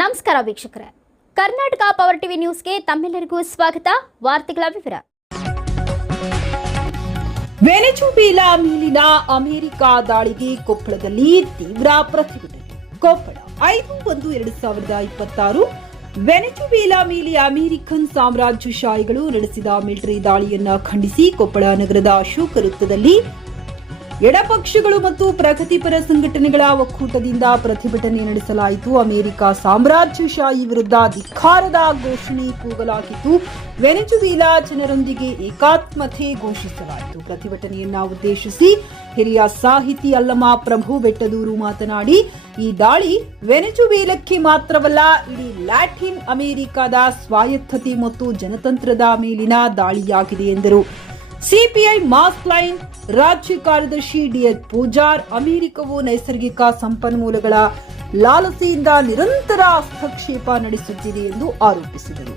ನಮಸ್ಕಾರ ವೀಕ್ಷಕರೇ. Karnataka power TV ನ್ಯೂಸ್ಗೆ ತಮ್ಮೆಲ್ಲರಿಗೂ ಸ್ವಾಗತ. ವಾರ್ತೆಗಳ ವಿವರ. ವೆನೆಜುವೇಲಾ ಮೇಲಿನ ಅಮೆರಿಕ ದಾಳಿಗೆ ಕೊಪ್ಪಳದಲ್ಲಿ ತೀವ್ರ ಪ್ರತಿಭಟನೆ. ಕೊಪ್ಪಳ ಐದು ಒಂದು ಎರಡು ಸಾವಿರದ ಇಪ್ಪತ್ತಾರು ವೆನೆಚುಬೇಲಾ ಮೇಲೆ ಅಮೆರಿಕನ್ ಸಾಮ್ರಾಜ್ಯಶಾಹಿಗಳು ನಡೆಸಿದ ಮಿಲಿಟರಿ ದಾಳಿಯನ್ನ ಖಂಡಿಸಿ ಕೊಪ್ಪಳ ನಗರದ ಅಶೋಕ ವೃತ್ತದಲ್ಲಿ ಎಡಪಕ್ಷಗಳು ಮತ್ತು ಪ್ರಗತಿಪರ ಸಂಘಟನೆಗಳ ಒಕ್ಕೂಟದಿಂದ ಪ್ರತಿಭಟನೆ ನಡೆಸಲಾಯಿತು. ಅಮೆರಿಕ ಸಾಮ್ರಾಜ್ಯಶಾಹಿ ವಿರುದ್ಧ ಧಿಕ್ಕಾರದ ಘೋಷಣೆ ಕೂಗಲಾಗಿದ್ದು, ವೆನೆಜುವೆಲಾ ಜನರೊಂದಿಗೆ ಏಕಾತ್ಮತೆ ಘೋಷಿಸಲಾಯಿತು. ಪ್ರತಿಭಟನೆಯನ್ನ ಉದ್ದೇಶಿಸಿ ಹಿರಿಯ ಸಾಹಿತಿ ಅಲ್ಲಮ ಪ್ರಭು ಬೆಟ್ಟದೂರು ಮಾತನಾಡಿ, ಈ ದಾಳಿ ವೆನೆಜುವೇಲಕ್ಕೆ ಮಾತ್ರವಲ್ಲ, ಇಡೀ ಲ್ಯಾಟಿನ್ ಅಮೆರಿಕದ ಸ್ವಾಯತ್ತತೆ ಮತ್ತು ಜನತಂತ್ರದ ಮೇಲಿನ ದಾಳಿಯಾಗಿದೆ ಎಂದರು. ಸಿಪಿಐ ಮಾಸ್ ಲೈನ್, ರಾಜ್ಯ ಕಾರ್ಯದರ್ಶಿ ಡಿಎಚ್ ಪೂಜಾರ್, ಅಮೆರಿಕವು ನೈಸರ್ಗಿಕ ಸಂಪನ್ಮೂಲಗಳ ಲಾಲಸೆಯಿಂದ ನಿರಂತರ ಹಸ್ತಕ್ಷೇಪ ನಡೆಸುತ್ತಿದೆ ಎಂದು ಆರೋಪಿಸಿದರು.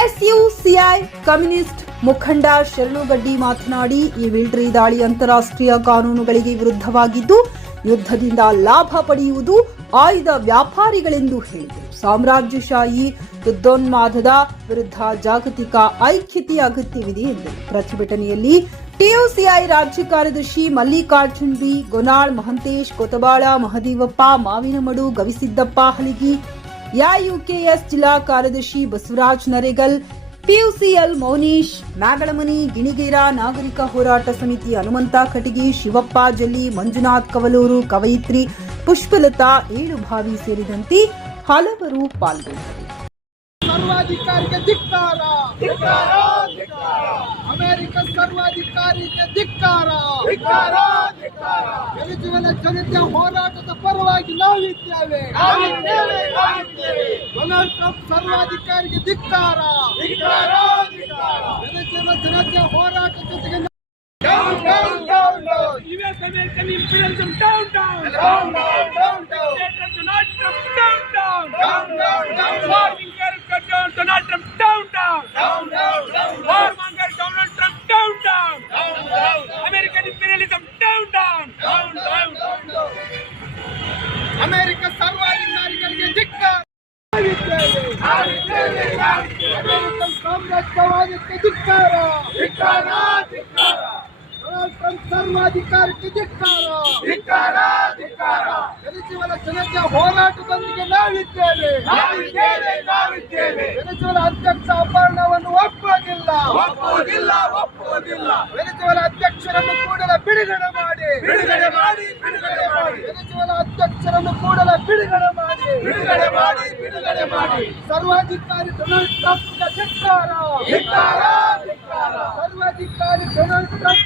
ಎಸ್ಯುಸಿಐ ಕಮ್ಯುನಿಸ್ಟ್ ಮುಖಂಡ ಶರಣುಗಡ್ಡಿ ಮಾತನಾಡಿ, ಈ ಮಿಲಿಟರಿ ದಾಳಿ ಅಂತಾರಾಷ್ಟ್ರೀಯ ಕಾನೂನುಗಳಿಗೆ ವಿರುದ್ಧವಾಗಿದ್ದು, ಯುದ್ಧದಿಂದ ಲಾಭ ಪಡೆಯುವುದು ಆಯುಧ ವ್ಯಾಪಾರಿಗಳೆಂದು ಹೇಳಿದರು. ಸಾಮ್ರಾಜ್ಯಶಾಹಿ ಯುದ್ಧೋನ್ಮಾದದ ವಿರುದ್ಧ ಜಾಗತಿಕ ಐಕ್ಯತೆಯ ಅಗತ್ಯವಿದೆ ಎಂದರು ಪ್ರತಿಭಟನೆಯಲ್ಲಿ ಟಿಯುಸಿಐ ರಾಜ್ಯ ಕಾರ್ಯದರ್ಶಿ ಮಲ್ಲಿಕಾರ್ಜುನ್ ಬಿ, ಗೊನಾಳ್ ಮಹಂತೇಶ್, ಕೊತಬಾಳ, ಮಹದೇವಪ್ಪ, ಮಾವಿನಮಡು, ಗವಿಸಿದ್ದಪ್ಪ ಹಲಿಗಿ ಯಾಯುಕೆಎಸ್ ಜಿಲ್ಲಾ ಕಾರ್ಯದರ್ಶಿ ಬಸವರಾಜ್ ನರೇಗಲ್, ಪಿಯುಸಿಎಲ್ ಮೌನೀಶ್ ಮ್ಯಾಗಳಮನಿ ಗಿಣಿಗೇರ ನಾಗರಿಕ ಹೋರಾಟ ಸಮಿತಿ ಹನುಮಂತ ಕಟಗಿ, ಶಿವಪ್ಪ ಜಲ್ಲಿ, ಮಂಜುನಾಥ್ ಕವಲೂರು, ಕವಯಿತ್ರಿ, ಪುಷ್ಪಲತಾ ಏಳುಭಾವಿ ಸೇರಿದಂತೆ ಹಲವರು ಪಾಲ್ಗೊಂಡರು ಸರ್ವಾಧಿಕಾರಿಗೆ ಧಿಕ್ಕಾರ ಅಮೆರಿಕ ಸರ್ವಾಧಿಕಾರಿಗೆ ಧಿಕ್ಕಾರ ವೆನಿಜುವೆಲ ಜನತೆಯ ಹೋರಾಟದ ಪರವಾಗಿ ನಾವಿದ್ದೇವೆ ಡೊನಾಲ್ಡ್ ಟ್ರಂಪ್ ಸರ್ವಾಧಿಕಾರಿಗೆ ಧಿಕ್ಕಾರ ವೆನಿಜುವೆಲ ಜನತೆಯ ಹೋರಾಟ ಜೊತೆಗೆ ನಾವು- US American imperialism down, down. Down, down, down, down. Donald Trump down, down. Down, down, down, down. Warmonger down, Donald Trump down, down. Down, down, down. Warmonger Donald Trump down, down. Down, down, down. American imperialism down, down. Down, down, down, down. America ಸರ್ವಾಧಿಕಾರಿಗಳಿಗೆ ಧಿಕ್ಕಾರ American ಸಾಮ್ರಾಜ್ಯವಾದಕ್ಕೆ ಧಿಕ್ಕಾರ Donald Trump ಸರ್ವಾಧಿಕಾರಕ್ಕೆ ಧಿಕ್ಕಾರ. ವೆನಿಜುವೆಲ ಜನತೆಯ ಹೋರಾಟದೊಂದಿಗೆ ನಾವಿದ್ದೇವೆ. ವೆನಿಜುವೆಲ ಅಧ್ಯಕ್ಷ ಅಪಹರಣವನ್ನು ಒಪ್ಪುವುದಿಲ್ಲ. ಒಪ್ಪುವುದಿಲ್ಲ ಒಪ್ಪುವುದಿಲ್ಲ. ವೆನಿಜುವೆಲ ಅಧ್ಯಕ್ಷರನ್ನು ಕೂಡಲೇ ಬಿಡುಗಡೆ ಮಾಡಿ. ಬಿಡುಗಡೆ ಮಾಡಿ ಬಿಡುಗಡೆ ಮಾಡಿ. ವೆನಿಜುವೆಲ ಅಧ್ಯಕ್ಷರನ್ನು ಕೂಡಲೇ ಬಿಡುಗಡೆ ಮಾಡಿ. ಬಿಡುಗಡೆ ಮಾಡಿ ಬಿಡುಗಡೆ ಮಾಡಿ. ಸರ್ವಾಧಿಕಾರಿ ಡೊನಾಲ್ಡ್ ಟ್ರಂಪ್ ಧಿಕ್ಕಾರ. ಧಿಕ್ಕಾರ, ಧಿಕ್ಕಾರ. ಸರ್ವಾಧಿಕಾರಿ ಡೊನಾಲ್ಡ್ ಧಿಕ್ಕಾರ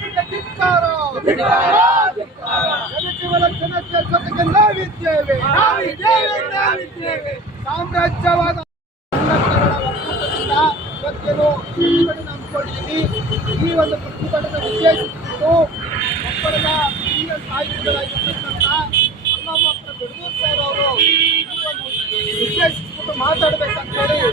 ವೆನಿಜುವೆಲ ಜನತೆಯ. ಸಾಮ್ರಾಜ್ಯವಾದ ಈ ಒಂದು ಪ್ರತಿಭಟನೆ ಉದ್ದೇಶಿಸಿದ್ದು ಕೊಪ್ಪಳದ ಹಿರಿಯ ಸಾಹಿತಿಗಳಾಗಿರ್ತಕ್ಕಂಥ ಅಲ್ಲಮಪ್ಪ ಬಿಡದೂರ್ ಸರ್ ಅವರು ಈ ಒಂದು ಉದ್ದೇಶಿಸಿಬಿಟ್ಟು ಹೇಳಿ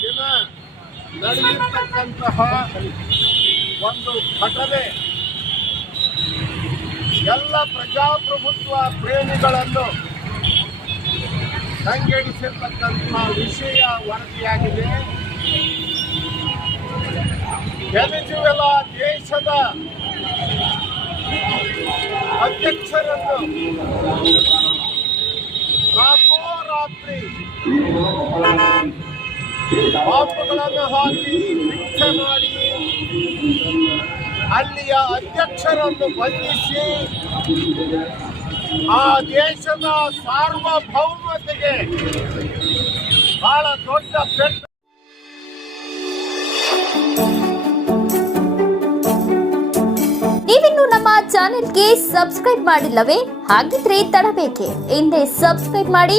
ದಿನ ನಡೆದಿರ್ತಕ್ಕಂತಹ ಒಂದು ಘಟನೆ. ಎಲ್ಲ ಪ್ರಜಾಪ್ರಭುತ್ವ ಪ್ರೇಮಿಗಳನ್ನು ಕಂಗೆಡಿಸಿರ್ತಕ್ಕಂತಹ ವಿಷಯ ವರದಿಯಾಗಿದೆ. ವೆನಿಜುವೆಲಾ ದೇಶದ ಅಧ್ಯಕ್ಷರನ್ನು ರಾತ್ರೋರಾತ್ರಿ ಬಾಂಬುಗಳನ್ನು ಹಾಕಿ ಹಿಂಸೆ ಮಾಡಿ ಅಲ್ಲಿಯ ಅಧ್ಯಕ್ಷರನ್ನು ಬಂಧಿಸಿ ಆ ದೇಶದ ಸಾರ್ವಭೌಮತೆಗೆ ಬಹಳ ದೊಡ್ಡ ಪೆಟ್ಟು ನೀವಿನ್ನು ನಮ್ಮ ಚಾನೆಲ್ಗೆ ಸಬ್ಸ್ಕ್ರೈಬ್ ಮಾಡಿಲ್ಲವೇ? ಹಾಗಿದ್ರೆ ತಡಬೇಕೆ. ಹಿಂದೆ ಸಬ್ಸ್ಕ್ರೈಬ್ ಮಾಡಿ